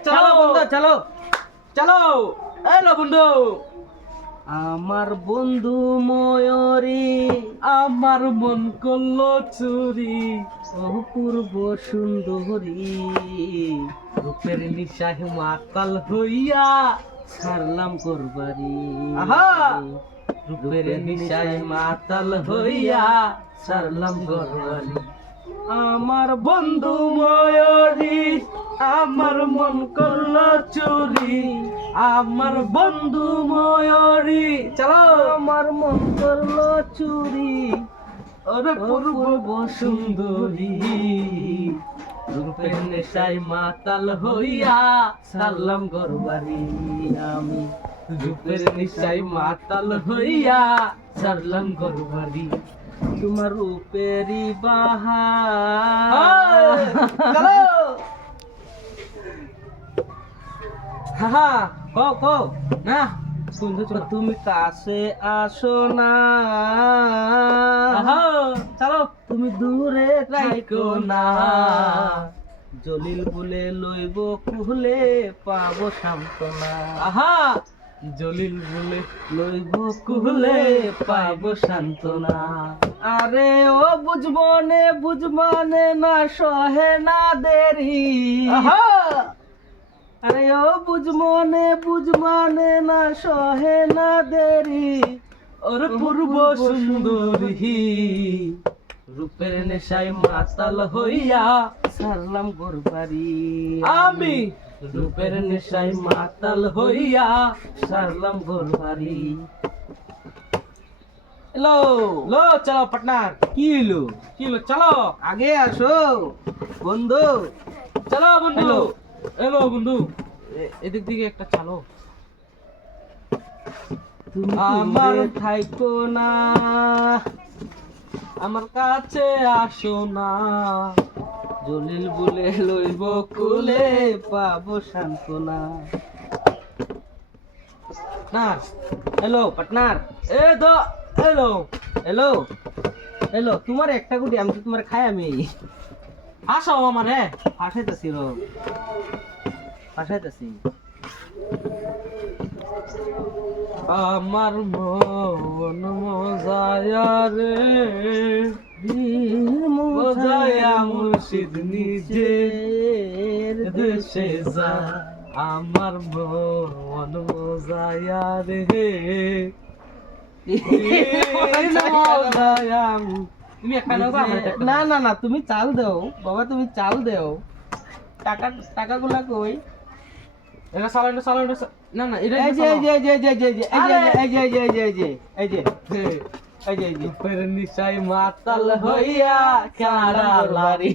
চলো বন্ধু চলো চলো এলো বন্ধু আমার বন্ধু ময়ূরী আমার মন করলো চুরি অপূর্ব সুন্দরী রূপের নিশায় মাতাল হইয়া ছাড়লাম করবারি রূপের নিশায় মাতাল হইয়া ছাড়লাম করবারি আমার বন্ধু ময়ূরী আমার মন করলো চুরি আমার বন্ধু ময়ূরী চলো আমার মন করলো চুরি ওরে পূর্ব সুন্দরী রূপের নেশায় মাতাল হইয়া সারলাম ঘরবাড়ি আমি রূপের নেশায় মাতাল হইয়া সারলাম ঘরবাড়ি তোমার রূপেরই বাহার হা কও না তুমি কাছে আসো না চলো তুমি দূরে থাকো না জলিল বলে লইব কুহলে পাবো সান্ত্বনা জলিল বলে লইব কুহলে পাবো সান্ত্বনা আরে ও বুঝবানে না সহে না দেরি আরে ও বুঝমানে না সহে না দেরি ওর পূর্ব সুন্দরী রূপের নেশায় মাতাল হইয়া সারলাম ঘরবাড়ি আমি রূপের নেশায় মাতাল হইয়া সারলাম ঘরবাড়ি লো চলো পার্টনার কি হলো চলো আগে আসো বন্ধু চলো বন্ধু এলো বন্ধু এদিক দিকে একটা চালো আমার থাইকো না আমার কাছে আসো না জলিল বলে লইব কুলে পাবো সান্ত্বনা না হ্যালো পার্টনার হ্যালো তোমার একটা গুটি আমি তো তোমার খাই আমি আসো আমার হ্যাঁ ফাঁসাইতেছি আমার মন মজায়া রে মজায়া মুর্শিদ নিজের দেশে যা আমার মন মজায়া রে না তুমি চাল দেও বাবা তুমি চাল দেও টাকাগুলা কই এটা সালান না এটা এই যে নিশাই মাতাল হইয়া কারা লারি